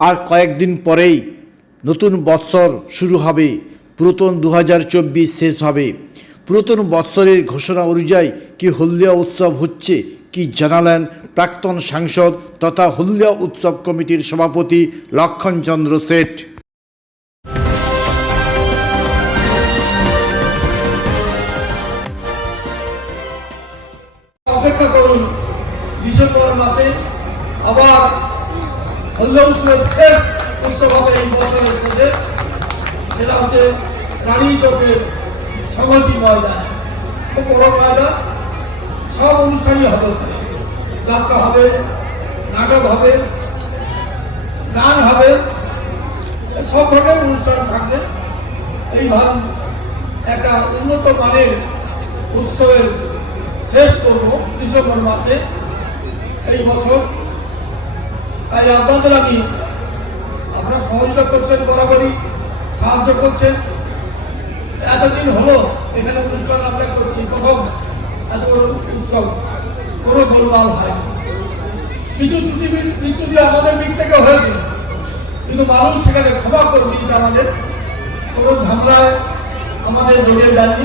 আর কয়েকদিন পরেই নতুন বৎসর শুরু হবে। পুরাতন দু হাজার চব্বিশ শেষ হবে। পুরাতন বৎসরের ঘোষণা অনুযায়ী কি হলদিয়া উৎসব হচ্ছে কি জানালেন প্রাক্তন সাংসদ তথা হলদিয়া উৎসব কমিটির সভাপতি লক্ষণচন্দ্র শেঠ অপেক্ষা করুন ডিসেম্বর মাসে আবার হল্লা উৎসবের শেষ উৎসব হবে এই বছরের শেষে। সেটা হচ্ছে রানী চকের সমাধি ময়দান সব অনুষ্ঠানই হবে ওখানে। যাত্রা হবে, নাটক হবে, গান হবে, সব ধরনের অনুষ্ঠান থাকবে। এইভাবে একটা উন্নত মানের উৎসবের শেষ করব ডিসেম্বর মাসে এই বছর তাই আপনাদের আমি আপনারা সহযোগিতা করছেন বরাবরই সাহায্য করছেন। এতদিন হলো এখানে অনুষ্ঠান আমরা করছি, প্রথম এত উৎসব, কোনো গোলমাল হয়নি কিছু ত্রুটি আমাদের দিক থেকে হয়েছে, কিন্তু মানুষ সেখানে ক্ষমা করে দিয়েছে আমাদের। কোনো ঝামেলায় আমাদের জড়িয়ে দেয়নি